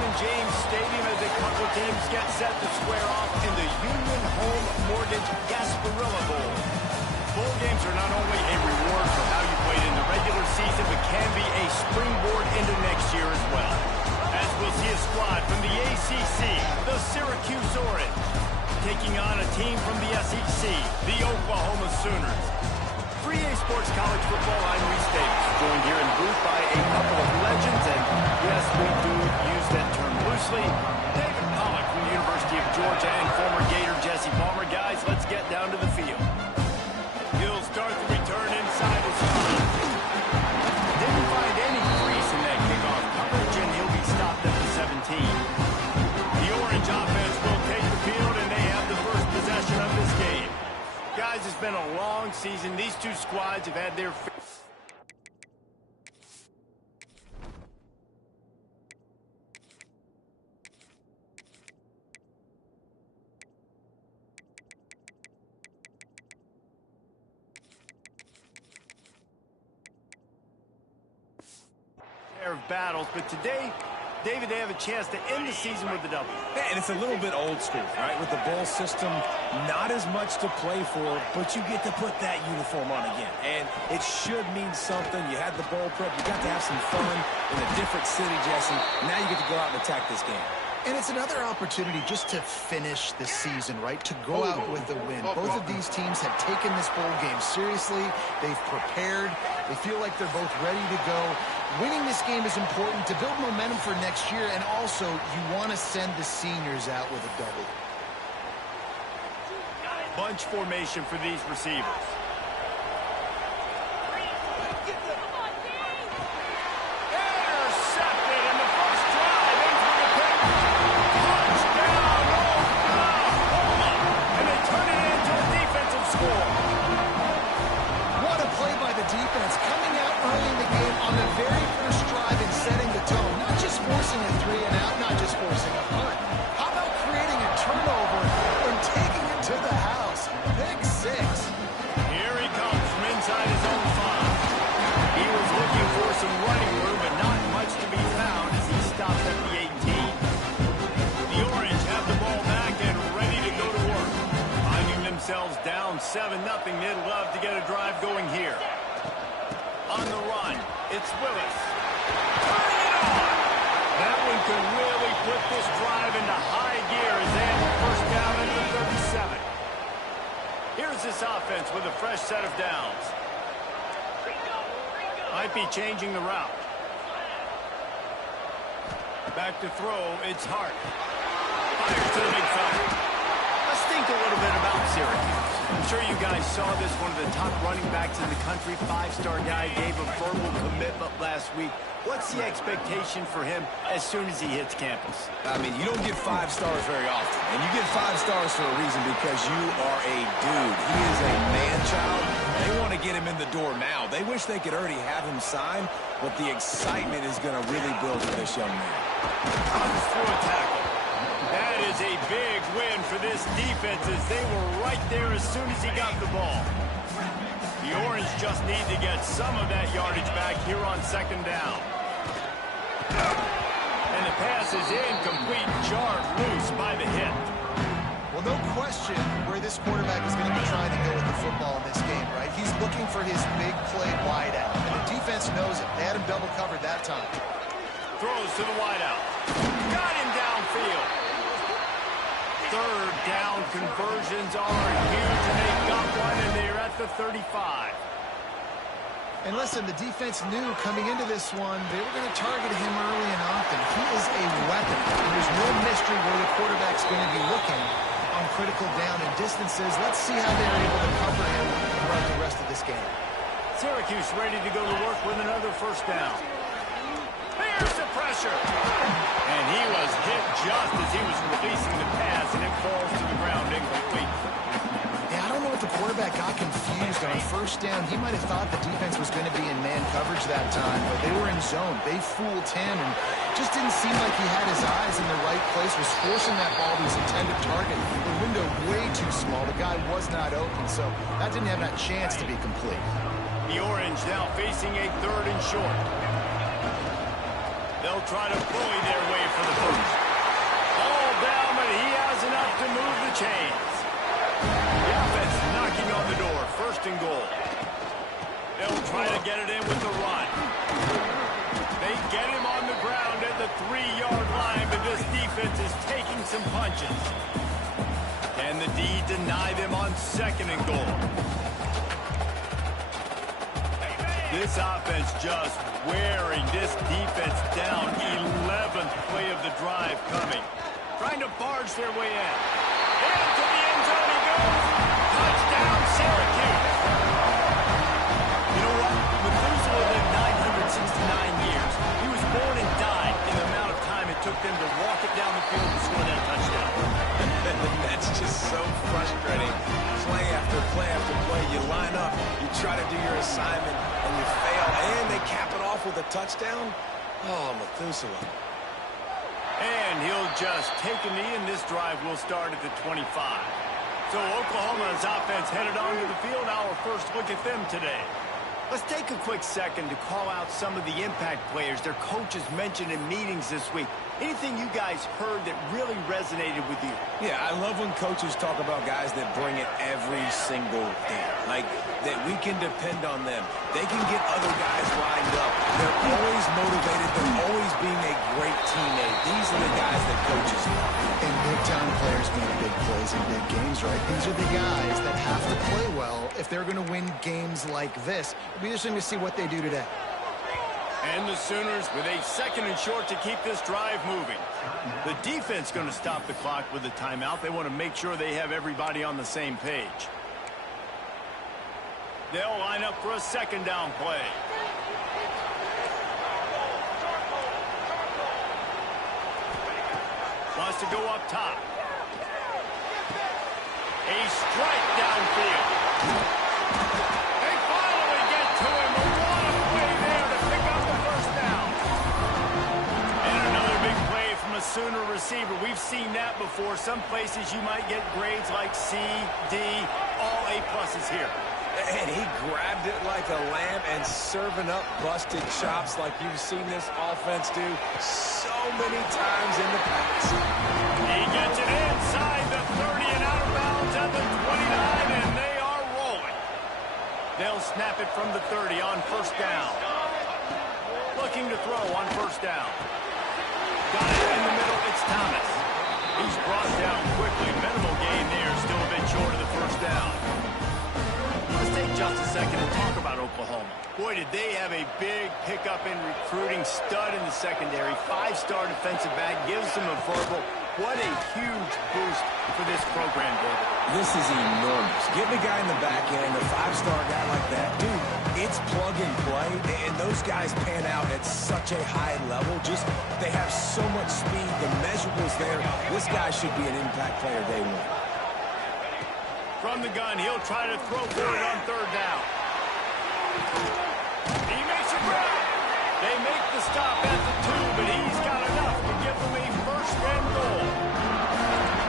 Raymond James Stadium as a couple teams get set to square off in the Union Home Mortgage Gasparilla Bowl. Bowl games are not only a reward for how you played in the regular season, but can be a springboard into next year as well. As we'll see a squad from the ACC, the Syracuse Orange, taking on a team from the SEC, the Oklahoma Sooners. For EA Sports College Football, I'm Reese Davis, joined here in booth by a couple of legends, and yes, we do use that term loosely. David Pollock from the University of Georgia and former Gator Jesse Palmer. Guys, let's get down to the field. He'll start the return inside his spot. Didn't find any crease in that kickoff coverage, and he'll be stopped at the 17. The Orange offense will take the field, and they have the first possession of this game. Guys, it's been a long season. These two squads have had their share of battles, but today, David, they have a chance to end the season with a W. Yeah, and it's a little bit old school, right? With the bowl system, not as much to play for, but you get to put that uniform on again. And it should mean something. You had the bowl prep. You got to have some fun in a different city, Jesse. Now you get to go out and attack this game. And it's another opportunity just to finish the season, right? To go out with a win. Both of these teams have taken this bowl game seriously. They've prepared. They feel like they're both ready to go. Winning this game is important to build momentum for next year, and also you want to send the seniors out with a W. Bunch formation for these receivers. Down 7-0. They'd love to get a drive going here. On the run, it's Willis. Turning it on! That one could really put this drive into high gear as they have the first down at the 37. Here's this offense with a fresh set of downs. Might be changing the route. Back to throw, it's Hart. Fires to the big fire. Let's think a little bit about Syracuse. I'm sure you guys saw this, one of the top running backs in the country, five-star guy, gave a verbal commitment last week. What's the expectation for him as soon as he hits campus? I mean, you don't get 5 stars very often, and you get 5 stars for a reason, because you are a dude. He is a man-child. They want to get him in the door now. They wish they could already have him signed, but the excitement is going to really build for this young man. Comes through a tackle. That is a big win for this defense, as they were right there as soon as he got the ball. The Orange just need to get some of that yardage back here on second down. And the pass is incomplete, jarred loose by the hit. Well, no question where this quarterback is going to be trying to go with the football in this game, right? He's looking for his big play wideout, and the defense knows it. They had him double covered that time. Throws to the wideout. Got him downfield. Third down conversions are huge, and they got one, and they're at the 35. And listen, the defense knew coming into this one, they were going to target him early and often. He is a weapon. There's no mystery where the quarterback's going to be looking on critical down and distances. Let's see how they're able to cover him throughout the rest of this game. Syracuse ready to go to work with another first down. Here's the pressure. And he was hit just as he was releasing the pass, and it falls to the ground incomplete. Yeah, I don't know if the quarterback got confused on first down. He might have thought the defense was going to be in man coverage that time, but they were in zone. They fooled him, and just didn't seem like he had his eyes in the right place, was forcing that ball to his intended target. The window way too small. The guy was not open, so that didn't have that chance to be complete. The Orange now facing a 3rd and short. They'll try to bully their way for the first. All down, but he has enough to move the chains. The offense knocking on the door. First and goal. They'll try to get it in with the run. They get him on the ground at the 3-yard line, but this defense is taking some punches. Can the D deny them on second and goal? This offense just wearing this defense down. 11th play of the drive coming. Trying to barge their way in. Into the end zone he goes. Touchdown, Syracuse. You know what? Methuselah lived 969 years. He was born and died in the amount of time it took them to walk it down the field and score that touchdown. That's just so frustrating. Play after play after play. You line up, you try to do your assignment, and you fail, and they cap it off with a touchdown? Oh, Methuselah. And he'll just take a knee, and this drive will start at the 25. So Oklahoma's offense headed onto the field. Our first look at them today. Let's take a quick second to call out some of the impact players their coaches mentioned in meetings this week. Anything you guys heard that really resonated with you? Yeah, I love when coaches talk about guys that bring it every single day. Like, that we can depend on them. They can get other guys lined up. They're always motivated. They're always being a great teammate. These are the guys that coaches love. And big-time players make big plays in big games, right? These are the guys that have to play well if they're going to win games like this. It'll be interesting to see what they do today. And the Sooners with a second and short to keep this drive moving. The defense going to stop the clock with a timeout. They want to make sure they have everybody on the same page. They'll line up for a second down play. Wants to go up top. A strike downfield. They finally get to him. But what a play there to pick up the first down. And another big play from a Sooner receiver. We've seen that before. Some places you might get grades like C, D, all A-pluses here. And he grabbed it like a lamb and serving up busted chops like you've seen this offense do so many times in the past. He gets it inside the 30 and out of bounds at the 29, and they are rolling. They'll snap it from the 30 on first down. Looking to throw on first down. Got it in the middle. It's Thomas. He's brought down quickly. Minimal gain there. Still a bit short of the first down. Let's take just a second and talk about Oklahoma. Boy, did they have a big pickup in recruiting. Stud in the secondary. 5-star defensive back. Gives them a verbal. What a huge boost for this program, David. This is enormous. Getting a guy in the back end, a 5-star guy like that, dude, it's plug and play, and those guys pan out at such a high level. Just, they have so much speed. The measurables there. This guy should be an impact player day one. From the gun, he'll try to throw for it on third down. He makes a grab. They make the stop at the 2, but he's got enough to give them a first and goal.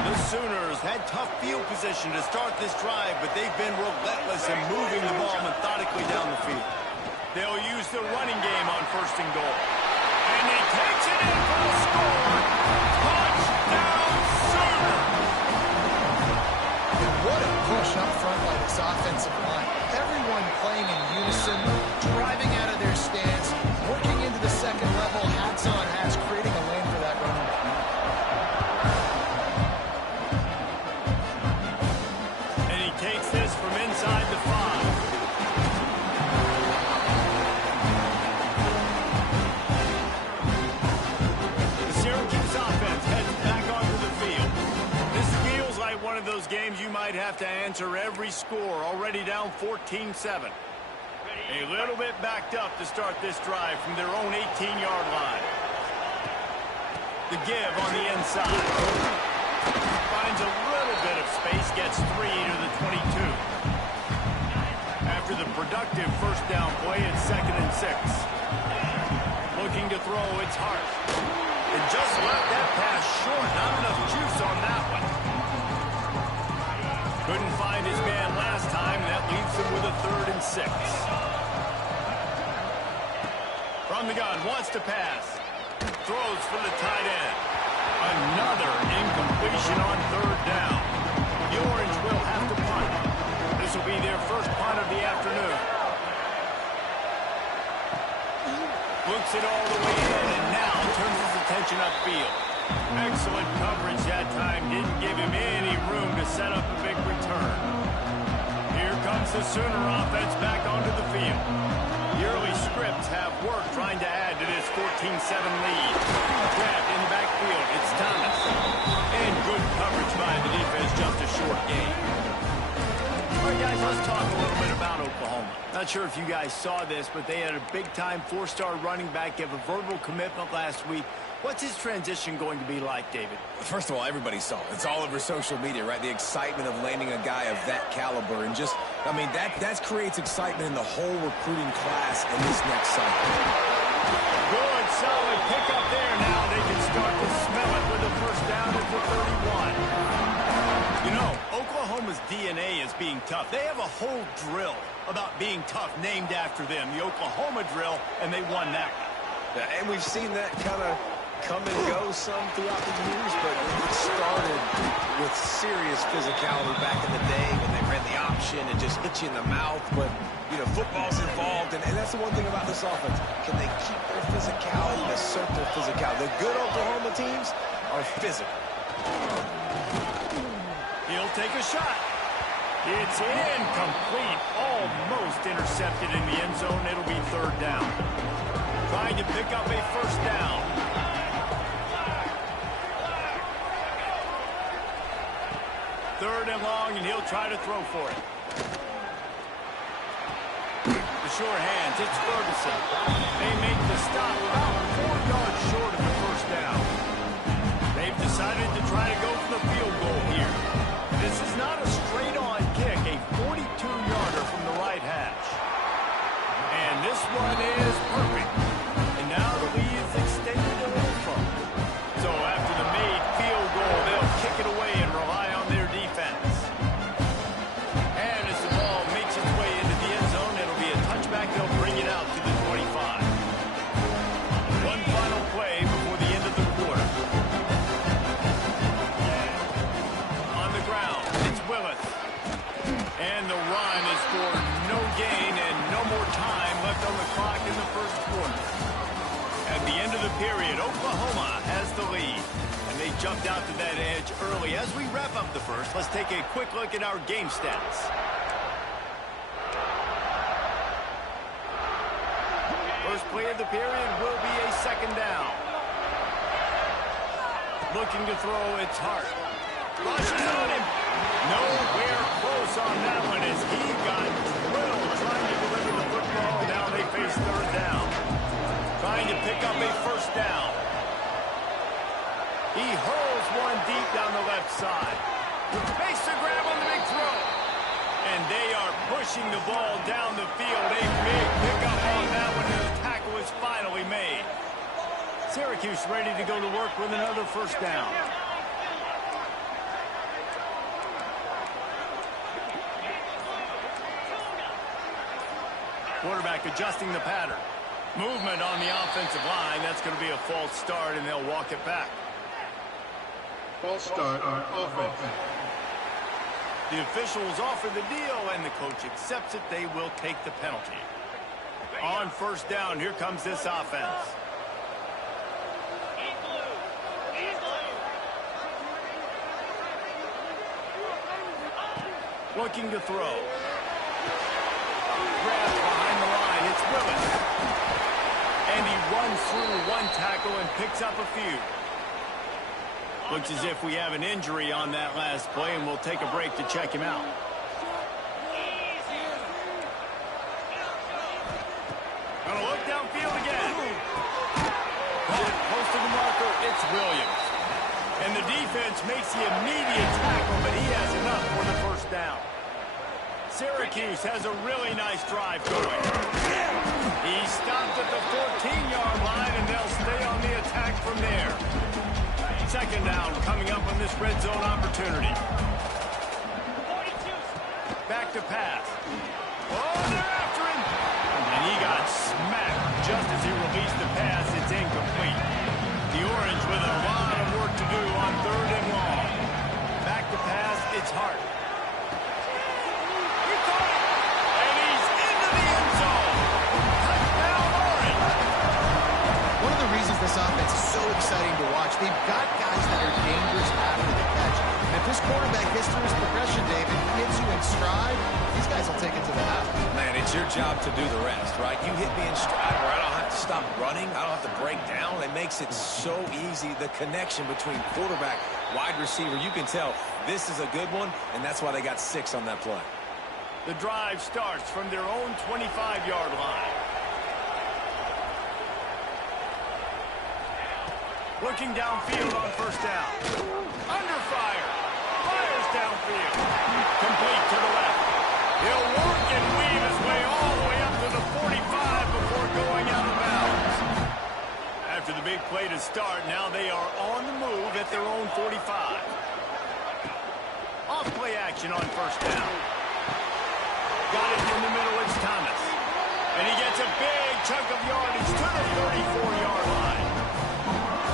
The Sooners had tough field position to start this drive, but they've been relentless in moving the ball methodically down the field. They'll use the running game on first and goal. And he takes it in for the score. Touchdown, Sooners! What a push up front by this offensive line. Everyone playing in unison, driving out of their stance, working into the second level, hats on hats, creating a lane for that runner. And he takes this from inside the 5. The Syracuse offense heads back onto the field. This feels like one of those games you might have to answer every score, already down 14-7. A little bit backed up to start this drive from their own 18-yard line. The give on the inside. Finds a little bit of space, gets 3 to the 22. After the productive first down play, it's 2nd and 6. Looking to throw, it's Hart. And just left that pass short. Not enough juice on that one. Couldn't find his man last time. That leaves him with a 3rd and 6. From the gun, wants to pass. throws for the tight end. Another incompletion on third down. The Orange will have to punt. This will be their first punt of the afternoon. Looks it all the way in, and now turns his attention upfield. Excellent coverage that time. Didn't give him any room to set up a big return. Here comes the Sooner offense back onto the field. The early scripts have worked trying to add to this 14-7 lead. Grabbed in the backfield. It's Thomas. And good coverage by the defense, just a short gain. All right, guys, let's talk a little bit about Oklahoma. Not sure if you guys saw this, but they had a big-time four-star running back give a verbal commitment last week. What's his transition going to be like, David? First of all, everybody saw it. It's all over social media, right? The excitement of landing a guy of that caliber. And just, I mean, that creates excitement in the whole recruiting class in this next cycle. Good, solid pickup there. Now they can start to smell it with a first down at the 31. You know, Oklahoma's DNA is being tough. They have a whole drill about being tough named after them, the Oklahoma drill, and they won that one. Yeah, and we've seen that kind of come and go some throughout the years, but it started with serious physicality back in the day when they ran the option and just hit you in the mouth. But, you know, football's involved, and that's the one thing about this offense. Can they keep their physicality, assert their physicality? The good Oklahoma teams are physical. He'll take a shot. It's incomplete. Almost intercepted in the end zone. It'll be third down. Trying to pick up a first down. Third and long, and he'll try to throw for it. The sure hands, it's Ferguson. They make the stop about 4 yards short of the first down. They've decided to try to go for the field goal here. This is not a straight-on kick, a 42-yarder from the right hash. And this one is perfect. And now the lead is extended a little further. So after the made field goal, they'll kick it away and rely on their defense. And as the ball makes its way into the end zone, it'll be a touchback. They'll bring it out to the 25. One final play before the end of the quarter. On the ground, it's Willis. And the run is for no gain and no more time left on the clock in the first quarter. At the end of the period, Oklahoma has the lead. And they jumped out to that edge early. As we wrap up the first, let's take a quick look at our game stats. First play of the period will be a second down. Looking to throw, it's Hart. Rushes on him. Nowhere close on that one as he got drilled trying to deliver the football. Now they face third down. Trying to pick up a first down. He hurls one deep down the left side. Makes the grab on the big throw. And they are pushing the ball down the field. A big pickup on that one, and the tackle is finally made. Syracuse ready to go to work with another first down. Quarterback adjusting the pattern. Movement on the offensive line. That's going to be a false start, and they'll walk it back. False start on offense. The officials offer the deal, and the coach accepts it. They will take the penalty. On first down, here comes this offense. Looking to throw. Grabs behind the line. It's Willis. And he runs through one tackle and picks up a few. Looks as if we have an injury on that last play, and we'll take a break to check him out. Gonna look downfield again. Close to the marker, it's Williams. And the defense makes the immediate tackle, but he has enough for the first down. Syracuse has a really nice drive going. He stopped at the 14-yard line, and they'll stay on the attack from there. Second down coming up on this red zone opportunity. Back to pass. Oh, they're after him. And he got smacked just as he released the pass. It's incomplete. It's Hart. He caught it. And he's into the end zone. Touchdown, Orange. One of the reasons this offense is so exciting to watch, they've got guys that are dangerous after the catch. And if this quarterback gets through his progression, David, gets you in stride, these guys will take it to the house. Man, it's your job to do the rest, right? You hit me in stride where I don't have to stop running. I don't have to break down. It makes it so easy. The connection between quarterback, wide receiver, you can tell this is a good one, and that's why they got 6 on that play. The drive starts from their own 25-yard line. Looking downfield on first down. Under fire. Fires downfield. Complete to the left. He'll work and weave his way all the way up to the 45 before going out of bounds. After the big play to start, now they are on the move at their own 45. Off play action on first down. Got it in the middle, it's Thomas. And he gets a big chunk of yardage to the 34-yard line.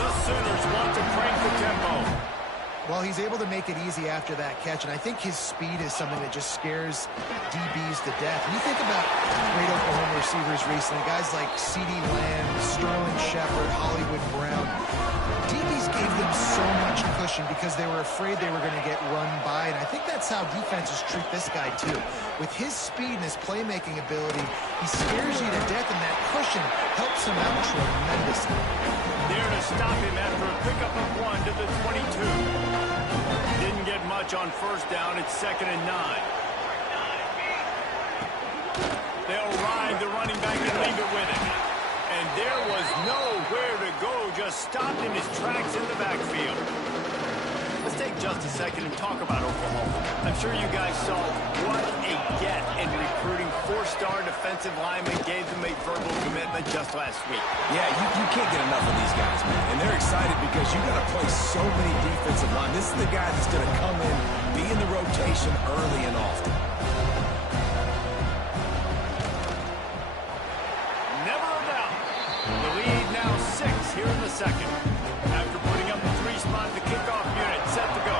The Sooners want to crank the tempo. Well, he's able to make it easy after that catch, and I think his speed is something that just scares DBs to death. And you think about great Oklahoma receivers recently, guys like C.D. Lamb, Sterling Shepard, Hollywood Brown. DBs gave them so much cushion because they were afraid they were going to get run by, and I think that's how defenses treat this guy too. With his speed and his playmaking ability, he scares you to death, and that cushion helps him out tremendously. There to stop him after a pickup of 1 to the 22. Didn't get much on first down. It's 2nd and 9. They'll ride the running back and leave it with him. And there was nowhere to go. Just stopped in his tracks in the backfield. Let's take just a second and talk about Oklahoma. I'm sure you guys saw what a get in recruiting 4-star defensive linemen gave them a verbal commitment just last week. Yeah, you can't get enough of these guys, man. And they're excited because you got to play so many defensive line. This is the guy that's going to come in, be in the rotation early and often. Never a doubt. The lead now 6 here in the second. After putting up a 3-spot, the kickoff unit set to go.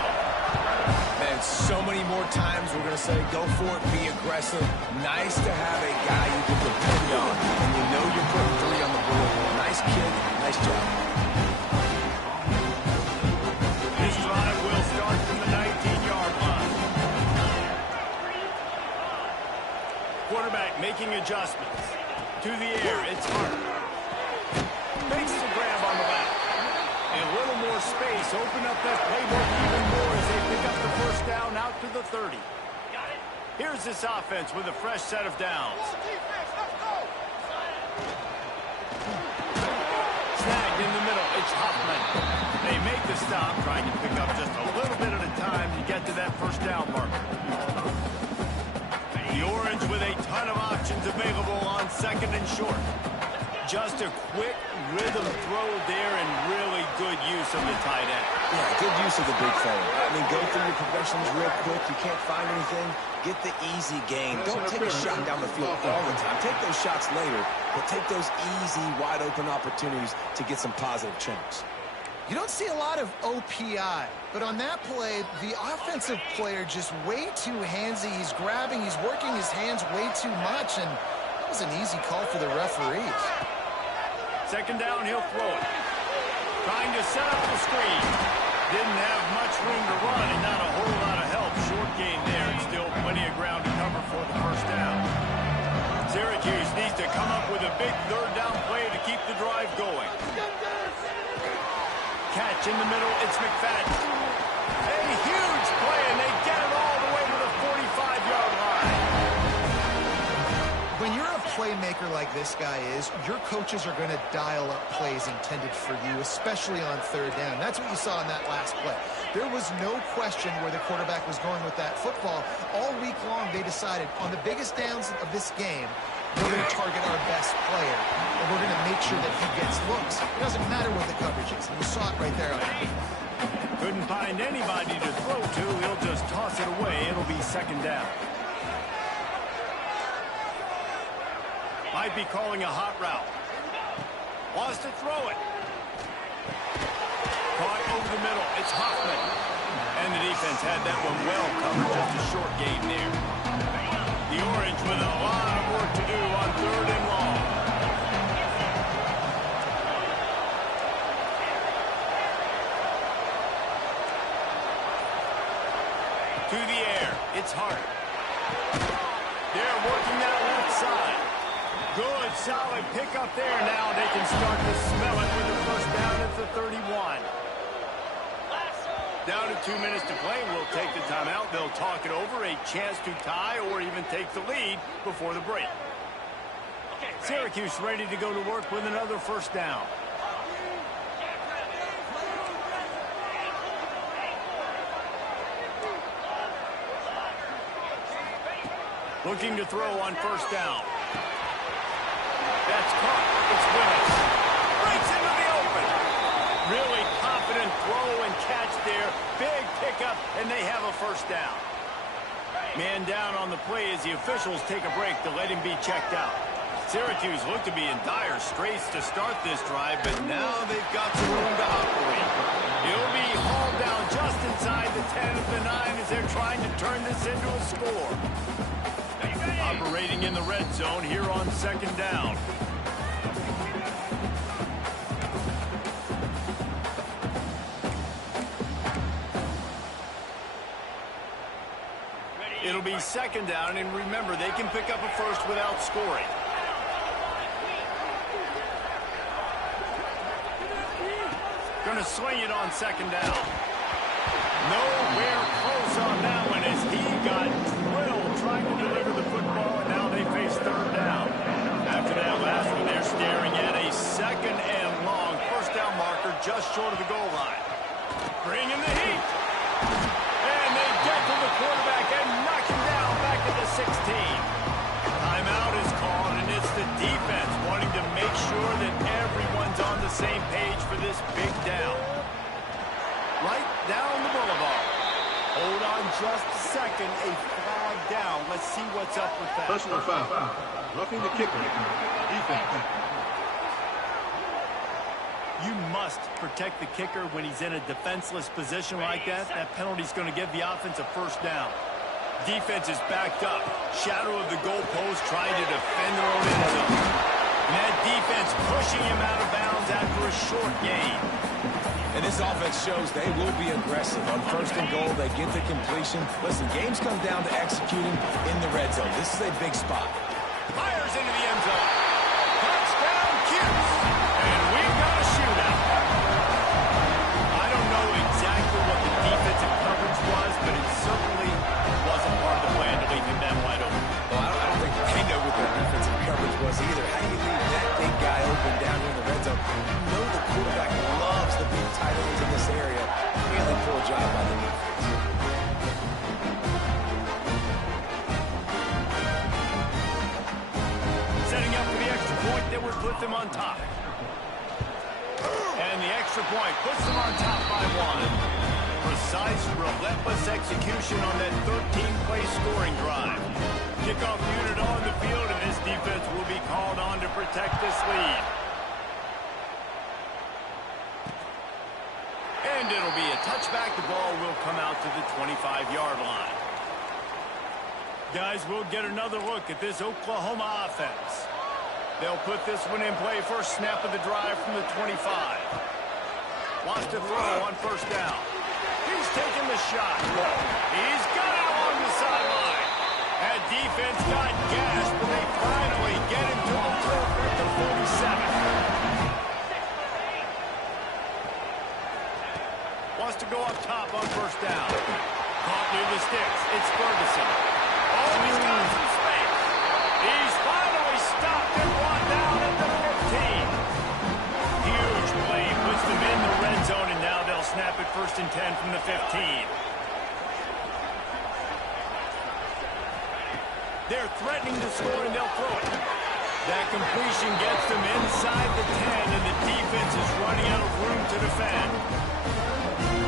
Man, so many more times we're going to say, go for it, be aggressive. Nice to have a guy you can depend on, and you know you're putting 3 on the board. Nice kid, nice job. This drive will start from the 19-yard line. Quarterback making adjustments. To the air, it's Hart. Makes the grab on the left. And a little more space. Open up that playbook even more as they pick up the first down out to the 30. Here's this offense with a fresh set of downs. Snagged in the middle. It's Hoffman. They make the stop, trying to pick up just a little bit at a time to get to that first down marker. The Orange with a ton of options available on 2nd and short. Just a quick rhythm throw there and really good use of the tight end. Yeah, good use of the big fella. I mean, go through your progressions real quick. You can't find anything. Get the easy gain. Don't take a shot down the field all the time. Take those shots later, but take those easy, wide-open opportunities to get some positive chunks. You don't see a lot of OPI, but on that play, the offensive player just way too handsy. He's grabbing, he's working his hands way too much, and that was an easy call for the referees. 2nd down, he'll throw it. Trying to set up the screen. Didn't have much room to run and not a whole lot of help. Short gain there and still plenty of ground to cover for the first down. Syracuse needs to come up with a big 3rd down play to keep the drive going. Catch in the middle, it's McFadden. A huge play, and they get it all the way to the 45-yard line. When you're a playmaker like this guy is, your coaches are going to dial up plays intended for you, especially on 3rd down. That's what you saw in that last play. There was no question where the quarterback was going with that football. All week long, they decided on the biggest downs of this game, we're going to target our best player, and we're going to make sure that he gets looks. It doesn't matter what the coverage is. And you saw it right there on that. Couldn't find anybody to throw to. He'll just toss it away. It'll be 2nd down. Might be calling a hot route. Wants to throw it. Caught over the middle. It's Hoffman. And the defense had that one well covered. Just a short gain there. The Orange with a lot of work to do on 3rd and long. To the air. It's Hart. They're working that left side. Good, solid pickup there. Now they can start to smell it with the first down at the 31. Down to 2 minutes to play. We'll take the timeout. They'll talk it over. A chance to tie or even take the lead before the break. Syracuse ready to go to work with another first down. Looking to throw on first down. That's caught. It's Willis. Breaks into the open. Really confident throw and catch there. Big pickup, and they have a first down. Man down on the play as the officials take a break to let him be checked out. Syracuse looked to be in dire straits to start this drive, but now they've got some room to operate. It'll be hauled down just inside the 10 of the 9 as they're trying to turn this into a score. Operating in the red zone here on 2nd down. It'll be 2nd down, and remember, they can pick up a first without scoring. Gonna swing it on 2nd down. Nowhere close on that one as he got drilled trying to deliver the football, and now they face 3rd down. After that last one, they're staring at a 2nd and long. First down marker just short of the goal line. Bring in the heat. And they get to the quarterback and knock him down back at the 16. Timeout is called, and it's the defense wanting to make sure that everyone's on the same page for this big down. Right down the boulevard. Hold on just a second. A flag down. Let's see what's up with that. Personal foul. Roughing the kicker. Defense. You must protect the kicker when he's in a defenseless position like that. That penalty's going to give the offense a first down. Defense is backed up. Shadow of the goalpost trying to defend their own end zone. And that defense pushing him out of bounds after a short gain. And this offense shows they will be aggressive. On 1st and goal, they get the completion. Listen, games come down to executing in the red zone. This is a big spot. Fires into the end zone. Touchdown, Cuse. And we've got a shootout. I don't know exactly what the defensive coverage was, but it certainly wasn't part of the plan to leave him that wide open. Well, I don't think they know what their defensive coverage was either. How do you leave that big guy open down here in the red zone? You know the quarterback loves the big tight ends in this area. Really poor job by the defense. Setting up for the extra point that would put them on top. And the extra point puts them on top by 1. Precise, relentless execution on that 13-play scoring drive. Kickoff unit on the field, and this defense will be called on to protect this lead. And it'll be a touchback. The ball will come out to the 25-yard line. Guys, we'll get another look at this Oklahoma offense. They'll put this one in play. First snap of the drive from the 25. Wants to throw on first down. He's taking the shot. He's got it along the sideline. That defense got gashed, but they finally get him to the turf at the 47. Wants to go up top on first down. Caught near the sticks. It's Ferguson. Oh, he's got some space. He's finally stopped and brought down at the 15. Huge play. Puts them in the red zone, and now they'll snap it 1st and 10 from the 15. They're threatening to score, and they'll throw it. That completion gets them inside the 10, and the defense is running out of room to defend.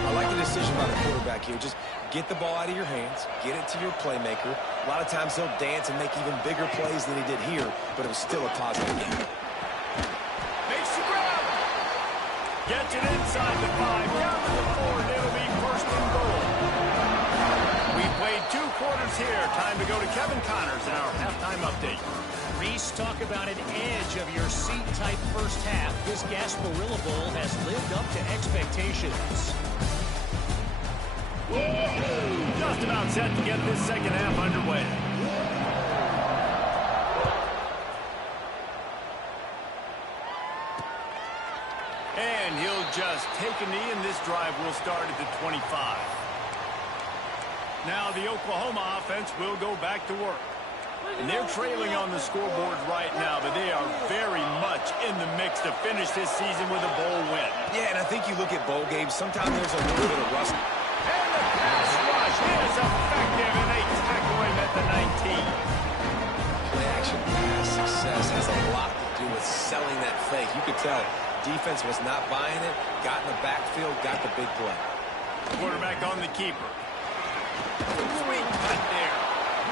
I like the decision by the quarterback here. Just get the ball out of your hands, get it to your playmaker. A lot of times he'll dance and make even bigger plays than he did here, but it was still a positive game. Makes the grab. Gets it inside the 5, down to the 4, and it'll be 1st and goal. quarter's here. Time to go to Kevin Connors in our halftime update. Reese, talk about an edge of your seat type first half. This Gasparilla Bowl has lived up to expectations. Just about set to get this second half underway. And he'll just take a knee, and this drive will start at the 25. Now the Oklahoma offense will go back to work. And they're trailing on the scoreboard right now, but they are very much in the mix to finish this season with a bowl win. Yeah, and I think you look at bowl games, sometimes there's a little bit of rust. And the pass rush is effective, and they tackle him at the 19. Play-action pass success has a lot to do with selling that fake. You could tell defense was not buying it, got in the backfield, got the big play. Quarterback on the keeper. Sweet cut there.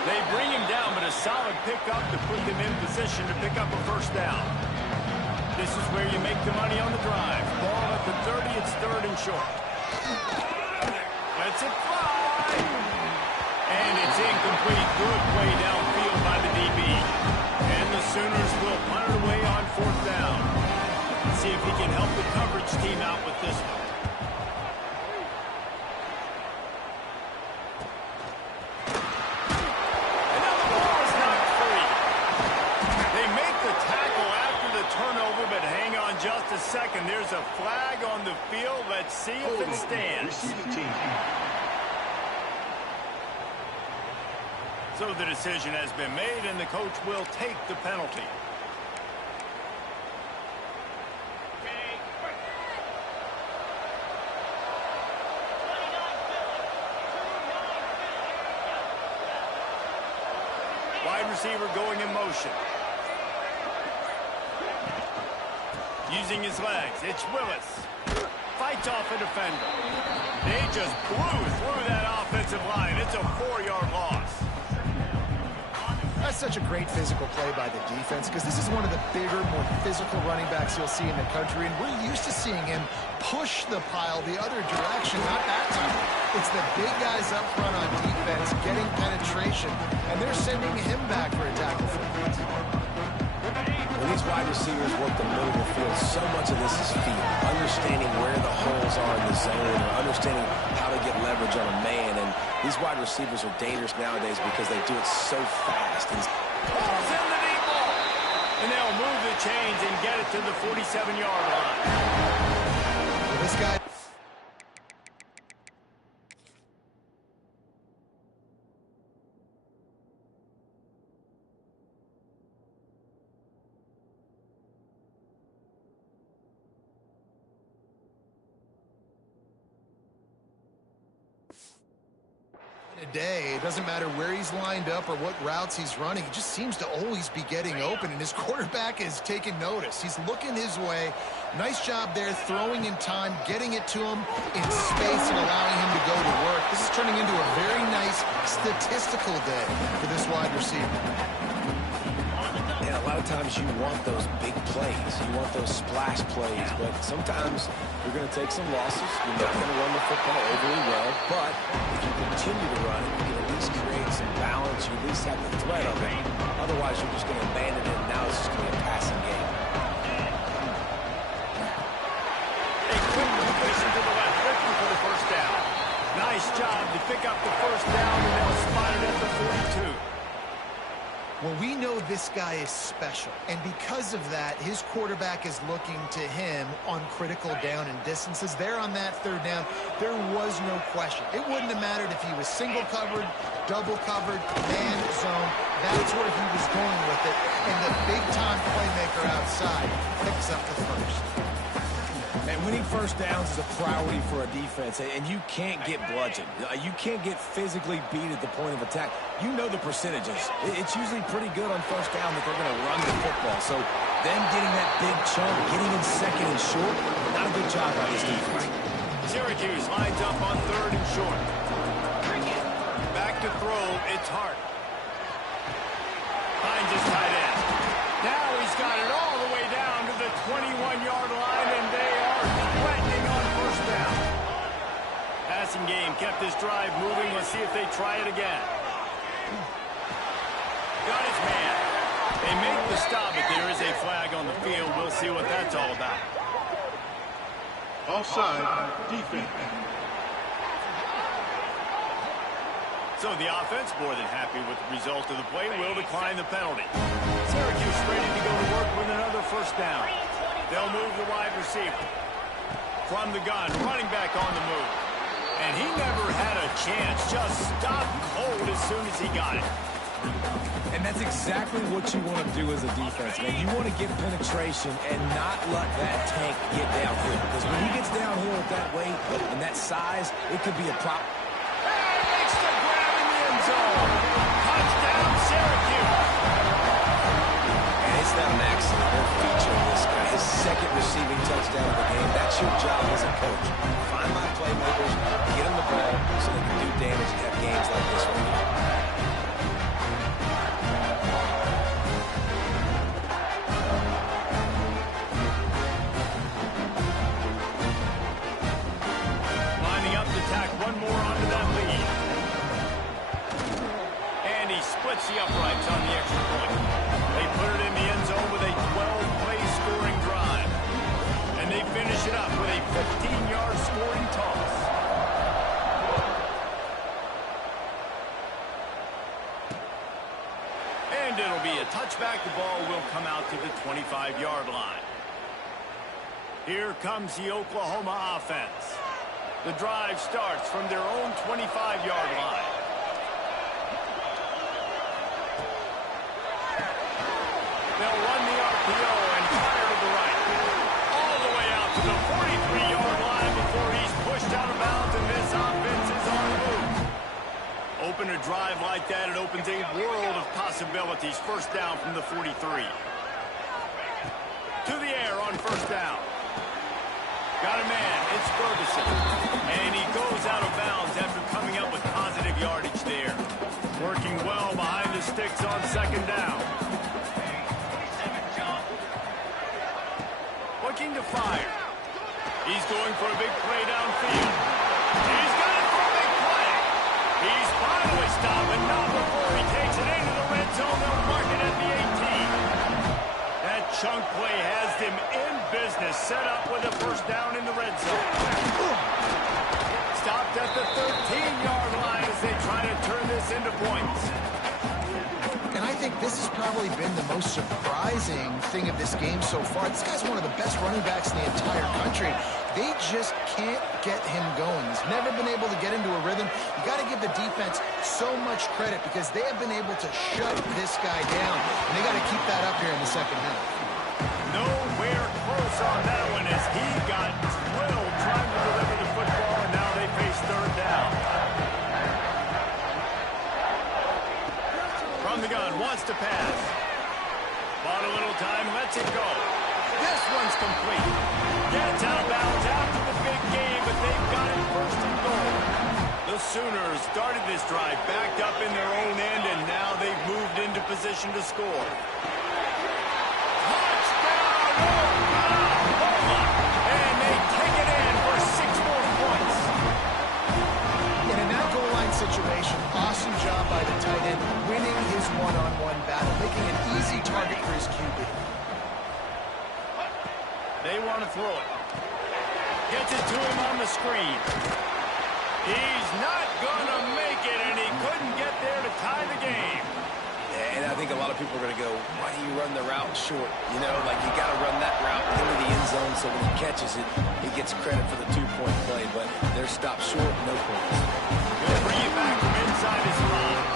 They bring him down, but a solid pickup to put them in position to pick up a first down. This is where you make the money on the drive. Ball at the 30, it's third and short. Lets it fly. And it's incomplete. Good play downfield by the DB. And the Sooners will punt it away on fourth down. Let's see if he can help the coverage team out with this one. Turnover, but hang on just a second. There's a flag on the field. Let's see if it stands. So the decision has been made, and the coach will take the penalty. Wide receiver going in motion. Using his legs, it's Willis. Fights off a defender. They just blew through that offensive line. It's a 4-yard loss. That's such a great physical play by the defense, because this is one of the bigger, more physical running backs you'll see in the country, and we're used to seeing him push the pile the other direction. Not that time. It's the big guys up front on defense getting penetration, and they're sending him back for a tackle for a loss. When these wide receivers work the middle of the field, so much of this is feel. Understanding where the holes are in the zone, or understanding how to get leverage on a man. And these wide receivers are dangerous nowadays because they do it so fast. Ball's in the deep ball. And they'll move the chains and get it to the 47-yard line. This guy... Day. It doesn't matter where he's lined up or what routes he's running. He just seems to always be getting open, and his quarterback is taking notice. He's looking his way. Nice job there, throwing in time, getting it to him in space and allowing him to go to work. This is turning into a very nice statistical day for this wide receiver. And a lot of times you want those big plays. You want those splash plays, but sometimes you're going to take some losses. You're not going to run the football overly well, but if you continue to run it, you can at least create some balance. You at least have the threat of it. Otherwise, you're just going to abandon it, and now it's just going to be a passing game. A quick completion to the left, looking for the first down. Nice job to pick up the first down, and they'll spot it at the 42. Well, we know this guy is special, and because of that, his quarterback is looking to him on critical down and distances. There on that third down, there was no question. It wouldn't have mattered if he was single covered, double covered, man zone. That's where he was going with it, and the big-time playmaker outside picks up the first. And winning first downs is a priority for a defense, and you can't get bludgeoned. You can't get physically beat at the point of attack. You know the percentages. It's usually pretty good on first down that they're going to run the football. So them getting that big chunk, getting in second and short, not a good job by this defense. Syracuse lines up on third and short. Back to throw, it's Hart. Finds his tight end. Now he's got it all the way down to the 21-yard line, and they are threatening on first down. Passing game kept this drive moving. Let's see if they try it again. Got his man. They make the stop, but there is a flag on the field. We'll see what that's all about. Offside, defense. So the offense, more than happy with the result of the play, will decline the penalty. Syracuse ready to go to work with another first down. They'll move the wide receiver. From the gun, running back on the move. And he never had a chance. Just stopped cold as soon as he got it. And that's exactly what you want to do as a defense, man. You want to get penetration and not let that tank get downhill. Because when he gets downhill at that weight and that size, it could be a problem. Makes the grab in the end zone. Touchdown, Syracuse. And it's not an accident. They're featuring this guy. His second receiving touchdown of the game. That's your job as a coach. Find my playmakers, get them the ball so they can do damage and have games like this one. Lining up to tack one more onto that lead. And he splits the uprights on the extra point. They put it in the end zone with a 12-play scoring drive. And they finish it up with a 15-yard scoring toss. And it'll be a touchback. The ball will come out to the 25-yard line. Here comes the Oklahoma offense. The drive starts from their own 25-yard line. They'll run the RPO and fire to the right. All the way out to the 43-yard line before he's pushed out of bounds, and this offense is on the move. Open a drive like that, it opens a world of possibilities. First down from the 43. To the air on first down. Got a man, it's Ferguson. And he goes out of bounds after coming up with positive yardage there. Working well behind the sticks on second down. Looking to fire. He's going for a big play downfield. He's got it for a big play. He's finally stopped, but not before he takes it into the red zone. They'll mark it at the 18. That chunk play has him in business. Set up with a first down in the red zone. Stopped at the 13-yard line as they try to turn this into points. And I think this has probably been the most surprising thing of this game so far. This guy's one of the best running backs in the entire country. They just can't get him going. He's never been able to get into a rhythm. You got to give the defense so much credit because they have been able to shut this guy down. And they got to keep that up here in the second half. Nowhere close on that one as he got drilled trying to deliver the football, and now they face third down. From the gun, wants to pass. Bought a little time, lets it go. This one's complete. Gets out of bounds after the big game, but they've got it first and goal. The Sooners started this drive backed up in their own end, and now they've moved into position to score. Touchdown, Oklahoma! And they take it in for 6 more points. And in that goal line situation, awesome job by the tight end, winning his one-on-one battle, making an easy target for his QB. They want to throw it. Gets it to him on the screen. He's not going to make it, and he couldn't get there to tie the game. And I think a lot of people are going to go, why do you run the route short? You know, like you got to run that route into the end zone so when he catches it, he gets credit for the 2-point play. But they're stopped short, no points. They'll bring it back from inside his line.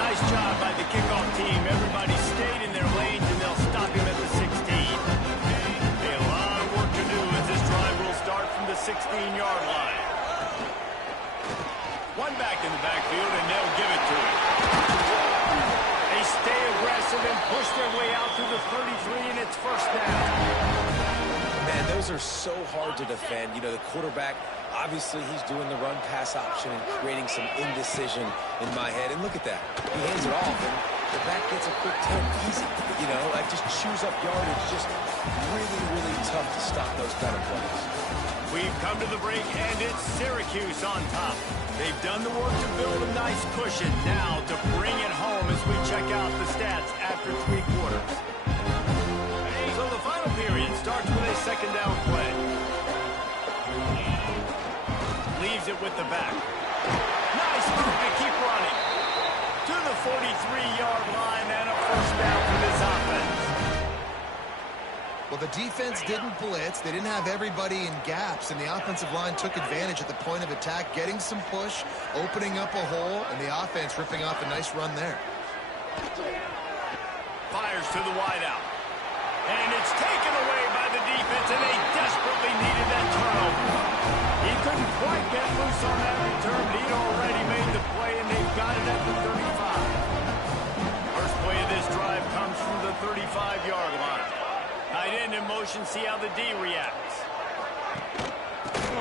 Nice job by the kickoff team. Everybody stayed in their lanes, and they'll stop him at the 16. A lot of work to do as this drive will start from the 16-yard line. One back in the backfield, and they'll give it to him. They stay aggressive and push their way out to the 33, and it's first down. Man, those are so hard to defend. You know, the quarterback, obviously he's doing the run-pass option and creating some indecision in my head. And look at that. He hands it off, and the back gets a quick 10 easy. You know, like just chews up yardage. Just really, really tough to stop those kind of plays. We've come to the break, and it's Syracuse on top. They've done the work to build a nice cushion. Now to bring it home as we check out the stats after 3 quarters. So the final period starts with a second down play. Leaves it with the back. Nice move to keep running. To the 43-yard line and a first down for this offense. Well, the defense didn't blitz. They didn't have everybody in gaps, and the offensive line took advantage at the point of attack, getting some push, opening up a hole, and the offense ripping off a nice run there. Fires to the wideout. And it's taken away by the defense, and they desperately needed that turnover. He couldn't quite get loose on that return, but he'd already made the play, and they've got it at the 35. First play of this drive comes from the 35-yard line. Tight end in motion, see how the D reacts.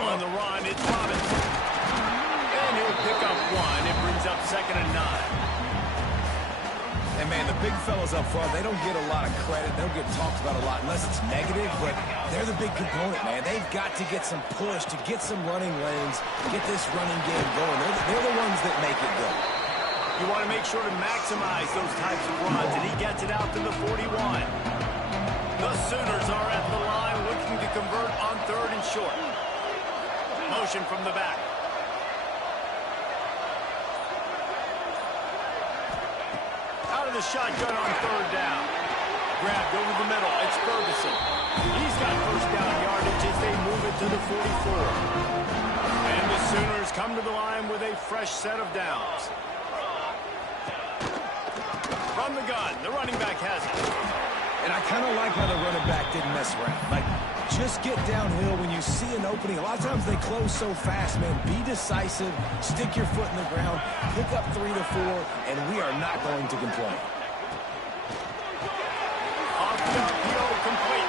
On the run, it's Robinson. And he'll pick up 1. It brings up 2nd and 9. And, man, the big fellas up front, they don't get a lot of credit. They don't get talked about a lot unless it's negative, but they're the big component, man. They've got to get some push, to get some running lanes, get this running game going. They're the ones that make it go. You want to make sure to maximize those types of runs, and he gets it out to the 41. The Sooners are at the line looking to convert on 3rd and short. Motion from the back. Out of the shotgun on 3rd down. Grabbed over the middle. It's Ferguson. He's got first down yardage as they move it to the 44. And the Sooners come to the line with a fresh set of downs. From the gun, the running back has it. And I kind of like how the running back didn't mess around. Like, just get downhill when you see an opening. A lot of times they close so fast, man. Be decisive, stick your foot in the ground, pick up 3 to 4, and we are not going to complain. Off the RPO complete.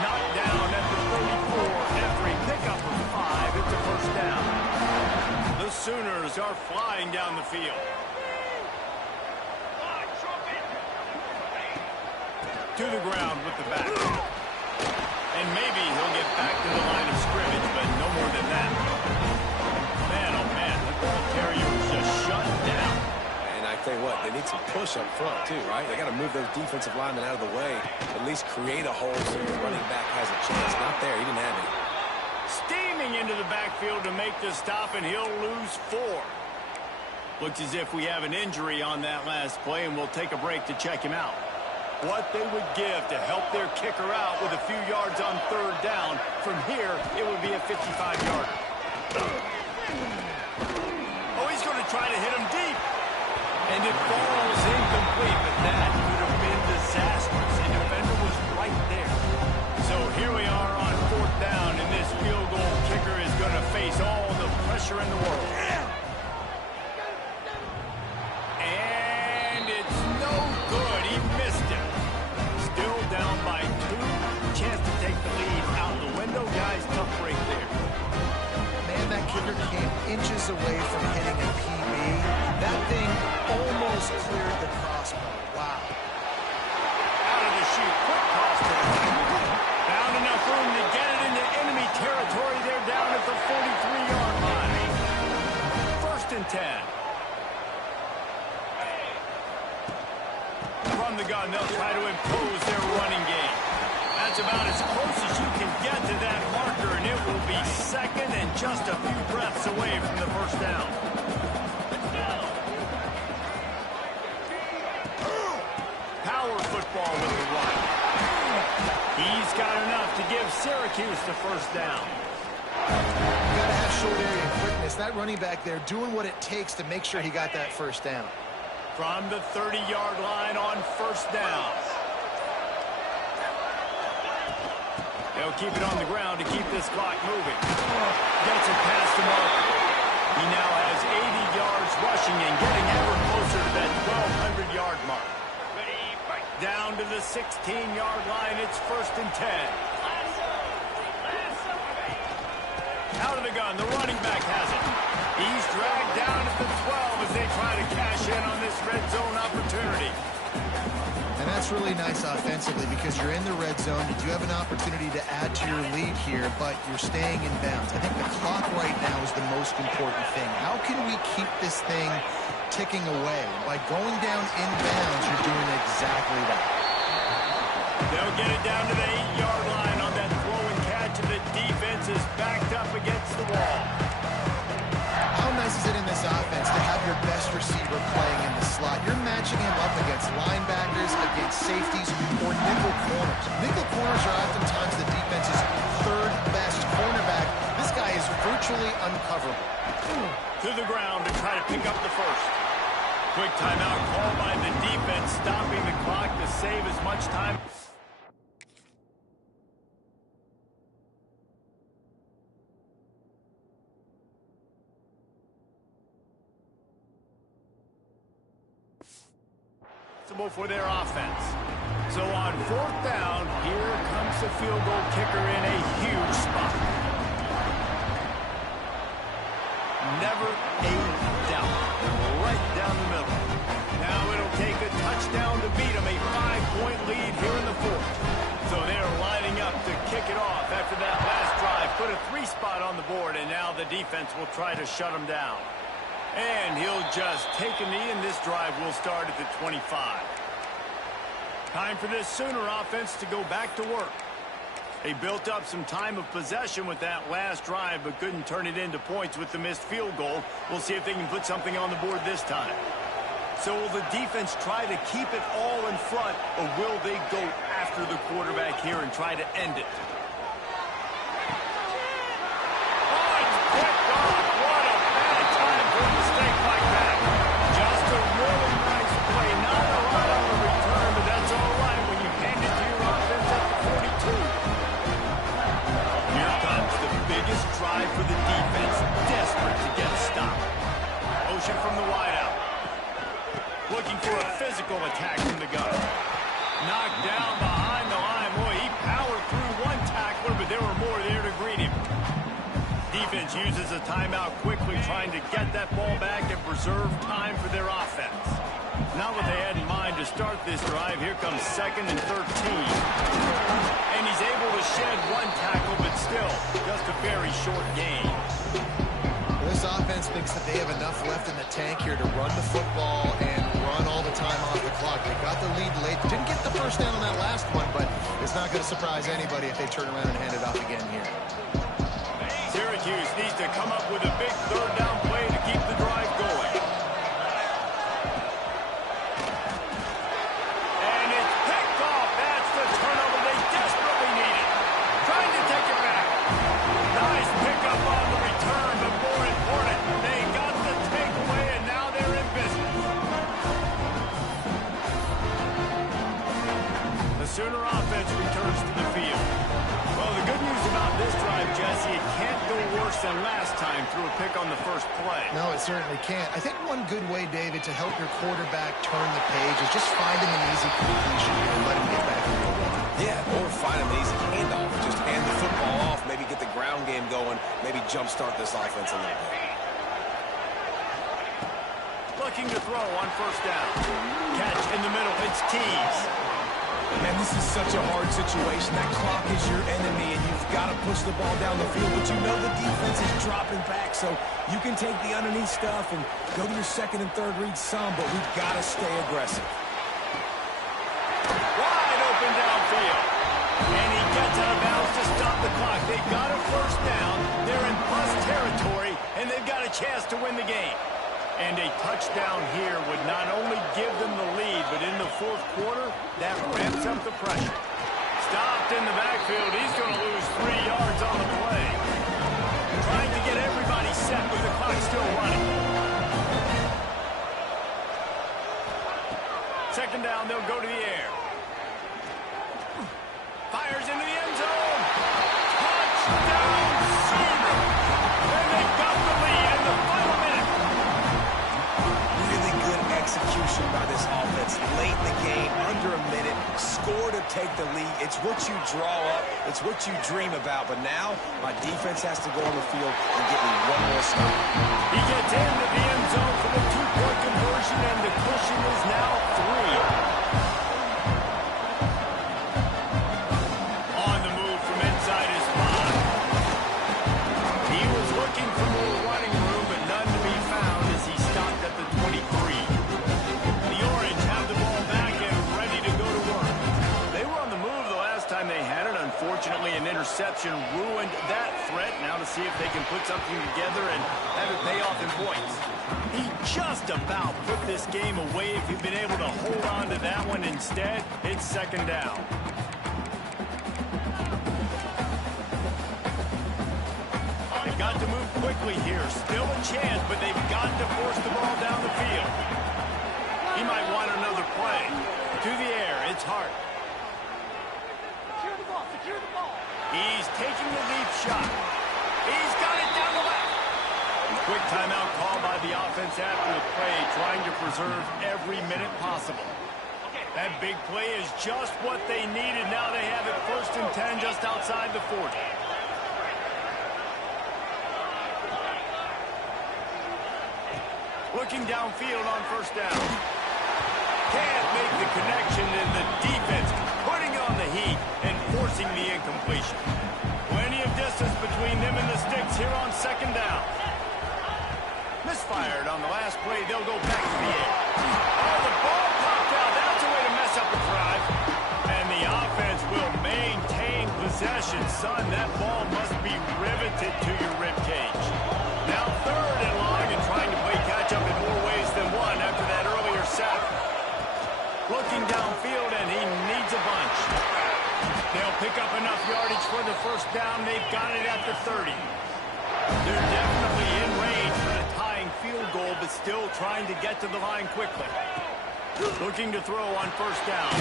Knocked down at the 34 after a pickup of 5. It's a first down. The Sooners are flying down the field. To the ground with the back. And maybe he'll get back to the line of scrimmage, but no more than that. Man, oh man, the ball carrier was just shut down. And I tell you what, they need some push up front too, right? They got to move those defensive linemen out of the way, at least create a hole so the running back has a chance. Not there, he didn't have it. Steaming into the backfield to make the stop, and he'll lose 4. Looks as if we have an injury on that last play, and we'll take a break to check him out. What they would give to help their kicker out with a few yards on 3rd down. From here, it would be a 55-yarder. Oh, he's going to try to hit him deep. And it falls incomplete, but that could have been disastrous. The defender was right there. So here we are on 4th down, and this field goal kicker is going to face all the pressure in the world. And it's no good. He missed it. Still down by 2. Chance to take the lead out the window. Guys, tough break there. Man, that kicker came inches away from hitting a PB. That thing almost cleared the crossbar. Wow. Out of the chute. Quick cross to the right. Found enough room to get it into enemy territory. They're down at the 43-yard line. 1st and 10. From the gun, they'll try to impose their running game. That's about as close as you can get to that marker, and it will be 2nd and just a few breaths away from the first down. Power football with the run. He's got enough to give Syracuse the first down. You got to have short area quickness. That running back there doing what it takes to make sure he got that first down. From the 30-yard line on 1st down. They'll keep it on the ground to keep this clock moving. Gets it past the marker. He now has 80 yards rushing and getting ever closer to that 1,200-yard mark. Down to the 16-yard line. It's 1st and 10. Out of the gun. The running back has it. He's dragged down at the 12 as they try to cash in on this red zone opportunity. And that's really nice offensively because you're in the red zone. You do have an opportunity to add to your lead here, but you're staying in bounds. I think the clock right now is the most important thing. How can we keep this thing ticking away? By going down in bounds, you're doing exactly that. They'll get it down to the 8-yard line on that throw and catch, and the defense is backed up against the wall. How nice is it in this offense to have your best receiver playing in the slot? You're matching him up against linebackers, against safeties, or nickel corners. Nickel corners are oftentimes the defense's third best cornerback. This guy is virtually uncoverable. To the ground to try to pick up the first. Quick timeout called by the defense, stopping the clock to save as much time. For their offense. So on 4th down, here comes the field goal kicker in a huge spot. Never a doubt. Right down the middle. Now it'll take a touchdown to beat them. A 5-point lead here in the 4th. So they're lining up to kick it off after that last drive. Put a 3 spot on the board, and now the defense will try to shut them down. And he'll just take a knee, and this drive will start at the 25. Time for this Sooner offense to go back to work. They built up some time of possession with that last drive, but couldn't turn it into points with the missed field goal. We'll see if they can put something on the board this time. So will the defense try to keep it all in front, or will they go after the quarterback here and try to end it? For the defense, desperate to get a stop. Motion from the wideout. Looking for a physical attack from the gun. Knocked down behind the line. Boy, he powered through one tackler, but there were more there to greet him. Defense uses a timeout quickly, trying to get that ball back and preserve time for their offense. Not what they had in mind to start this drive. Here comes 2nd and 13. And he's able to shed one tackle, but still, just a very short gain. This offense thinks that they have enough left in the tank here to run the football and run all the time off the clock. They got the lead late. Didn't get the first down on that last one, but it's not going to surprise anybody if they turn around and hand it off again here. Syracuse needs to come up with a big 3rd down play to keep the drive going. And it's picked off. That's the turnover they desperately needed. Trying to take it back. Nice pickup on the return, but more important, they got the takeaway, and now they're in business. The Sooner offense returns to the field. Well, the good news about this drive, Jesse, it can't go worse than last time through a pick on the first play. No, it certainly can't. I think one good way, David, to help your quarterback turn the page is just find him an easy completion and let him get back in the run. Yeah, or find him an easy handoff. Just hand the football off, maybe get the ground game going, maybe jumpstart this offense a little bit. Looking to throw on 1st down. Catch in the middle. It's Tees. And this is such a hard situation. That clock is your enemy, and you've got to push the ball down the field. But you know the defense is dropping back, so you can take the underneath stuff and go to your 2nd and 3rd read some, but we've got to stay aggressive. Wide open downfield. And he gets out of bounds to stop the clock. They've got a 1st down. They're in plus territory, and they've got a chance to win the game. And a touchdown here would not only give them the lead, but in the 4th quarter, that ramps up the pressure. Stopped in the backfield. He's going to lose 3 yards on the play. Trying to get everybody set with the clock still running. 2nd down, they'll go to the air. Fires into the end zone. Touchdown, Sooner. And they've got the lead in the final minute. Really good execution by this offense. Late in the game, under a minute, score to take the lead. It's what you draw up. It's what you dream about. But now, my defense has to go on the field and get me one more stop. He gets into the end zone for the 2-point conversion, and the cushion is now 3. interception ruined that threat. Now to see if they can put something together and have it pay off in points. He just about put this game away if he'd been able to hold on to that one. Instead, it's second down. They've got to move quickly here. Still a chance, but they've got to force the ball down the field. He might want another play. To the air, it's Hart. Secure the ball, secure the ball. He's taking the leap shot. He's got it down the left. Quick timeout call by the offense after the play, trying to preserve every minute possible. That big play is just what they needed. Now they have it 1st and 10 just outside the 40. Looking downfield on 1st down. Can't make the connection, and the defense putting on the heat and forcing the incompletion. Plenty of distance between them and the sticks here on 2nd down. Misfired on the last play. They'll go back to the air. Oh, the ball popped out. That's a way to mess up a drive. And the offense will maintain possession. Son, that ball must be riveted to your ribcage. Now 3rd and long, and trying to play catch-up in more ways than one after that earlier sack. Looking downfield, and he needs a bunch. They'll pick up enough yardage for the 1st down. They've got it at the 30. They're definitely in range for the tying field goal, but still trying to get to the line quickly. Looking to throw on 1st down.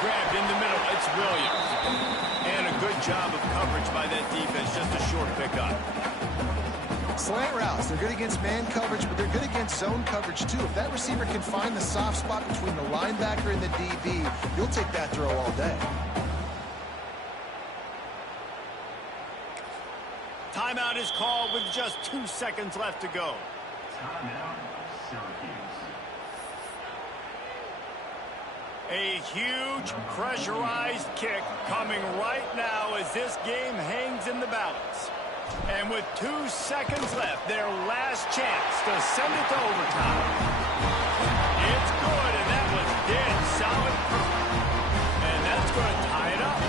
Grabbed in the middle. It's Williams. And a good job of coverage by that defense. Just a short pickup. Slant routes, they're good against man coverage, but they're good against zone coverage too. If that receiver can find the soft spot between the linebacker and the DB, you'll take that throw all day. Timeout is called with just 2 seconds left to go. Timeout, Syracuse. A huge pressurized kick coming right now as this game hangs in the balance. And with 2 seconds left, their last chance to send it to overtime. It's good, and that was dead solid proof. And that's going to tie it up.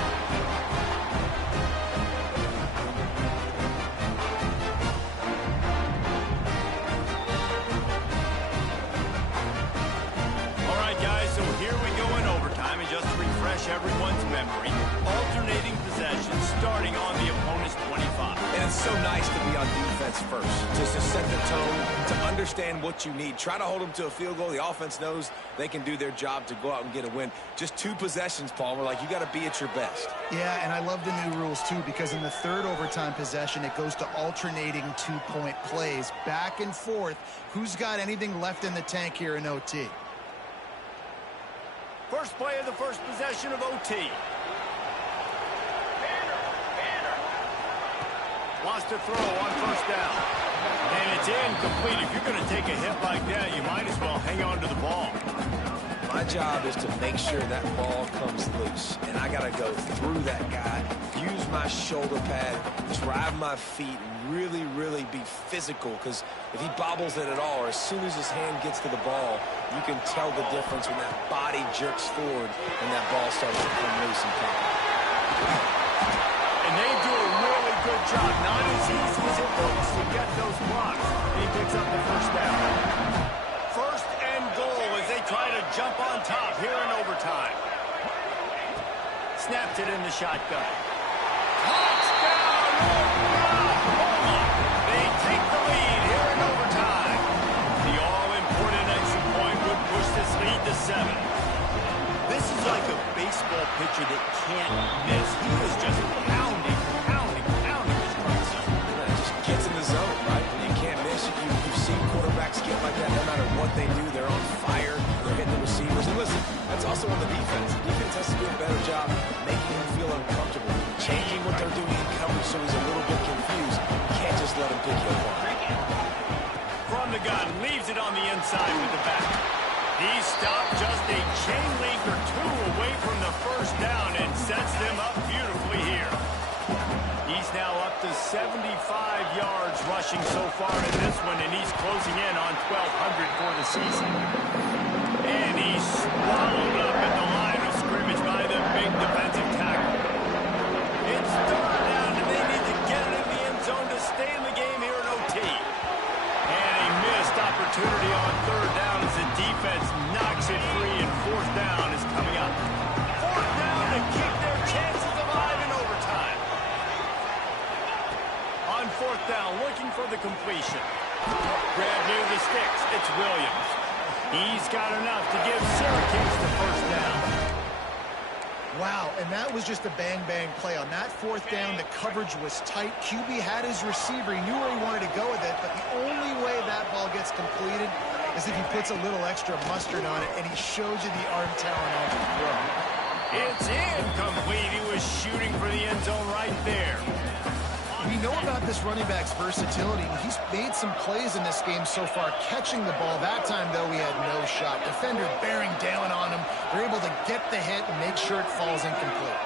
All right, guys, so here we go in overtime. And just to refresh everyone's memory, alternating possession starting on the opponent's 25. And it's so nice to be on defense first, just to set the tone, to understand what you need. Try to hold them to a field goal. The offense knows they can do their job to go out and get a win. Just 2 possessions, Palmer. Like, you got to be at your best. Yeah, and I love the new rules, too, because in the 3rd overtime possession, it goes to alternating 2-point plays, back and forth. Who's got anything left in the tank here in OT? First play of the 1st possession of OT. Wants to throw on 1st down. And it's incomplete. If you're going to take a hit like that, you might as well hang on to the ball. My job is to make sure that ball comes loose. And I got to go through that guy, use my shoulder pad, drive my feet, really, really be physical. Because if he bobbles it at all, or as soon as his hand gets to the ball, you can tell the difference when that body jerks forward and that ball starts to come loose and pop. And they do a really good job. Not as easy as it looks to get those blocks. He picks up the 1st down. 1st and goal as they try to jump on top here in overtime. Snapped it in the shotgun. Touchdown! Oklahoma! They take the lead here in overtime. The all-important extra point would push this lead to 7. This is like a baseball pitcher that can't miss. He is just pounding his strike zone. It just gets in the zone, right? You can't miss. You've seen quarterbacks get like that no matter what they do. They're on fire. They're hitting the receivers. And listen, that's also on the defense. The defense has to do a better job making him feel uncomfortable, changing what they're doing in coverage so he's a little bit confused. You can't just let him pick you apart. From the gun, leaves it on the inside with the back. He stopped just a chain link or 2 away from the 1st down and sets them up beautifully here. He's now up to 75 yards rushing so far in this one, and he's closing in on 1,200 for the season. And he's swallowed up at the line of scrimmage by the big defensive tackle. It's 3rd stay in the game here in OT. And a missed opportunity on third down as the defense knocks it free, and fourth down is coming up. Fourth down to keep their chances alive in overtime. On fourth down, looking for the completion. Grab near the sticks. It's Williams. He's got enough to give Syracuse the first down. Wow, and that was just a bang-bang play. On that fourth down, the coverage was tight. QB had his receiver. He knew where he wanted to go with it, but the only way that ball gets completed is if he puts a little extra mustard on it, and he shows you the arm talent on the throw. It's incomplete. He was shooting for the end zone right there. We know about this running back's versatility. He's made some plays in this game so far, catching the ball. That time, though, he had no shot. Defender bearing down on him. They're able to get the hit and make sure it falls incomplete.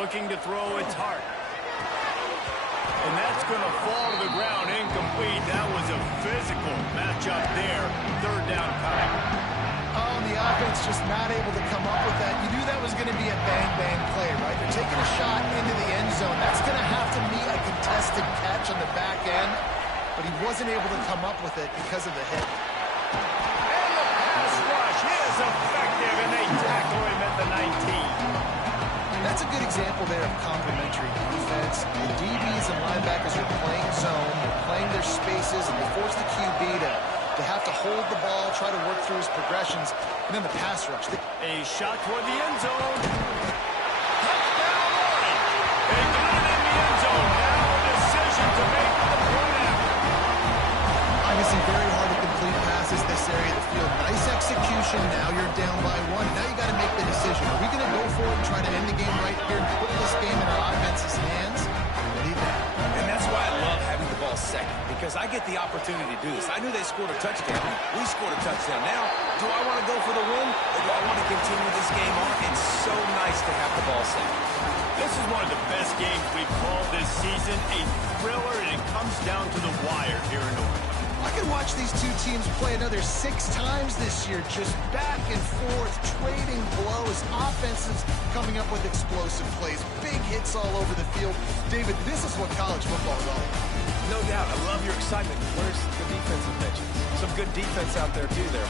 Looking to throw, it's Hart. And that's going to fall to the ground, incomplete. That was a physical matchup there. Third down coming. Oh, the offense just not able to come up with that. You knew that was going to be a bang-bang play, right? They're taking a shot into the end zone. That's going to have to meet a contested catch on the back end, but he wasn't able to come up with it because of the hit. And the pass rush is effective, and they tackle him at the 19. That's a good example there of complementary defense. The DBs and linebackers are playing zone, they're playing their spaces, and they force the QB to have to hold the ball, try to work through his progressions, and then the pass rush. A shot toward the end zone. Touchdown, Warren. They got it in the end zone. Now a decision to make for the point after. Obviously very hard to complete passes this area of the field. Nice execution. Now you're down by one. Now you got to make the decision. Are we going to go for it and try to end the game right here and put this game in our offense's hands? What do you think? And that's why I love having the ball second, because I get the opportunity to do this. I knew they scored a touchdown. We scored a touchdown. Now, do I want to go for the win, or do I want to continue this game on? It's so nice to have the ball second. This is one of the best games we've called this season. A thriller, and it comes down to the wire here in Oregon. I could watch these two teams play another 6 times this year, just back and forth, trading blows, offenses coming up with explosive plays, big hits all over the field. David, this is what college football is all about. No doubt. I love your excitement. Where's the defensive mentions? Some good defense out there, too, there.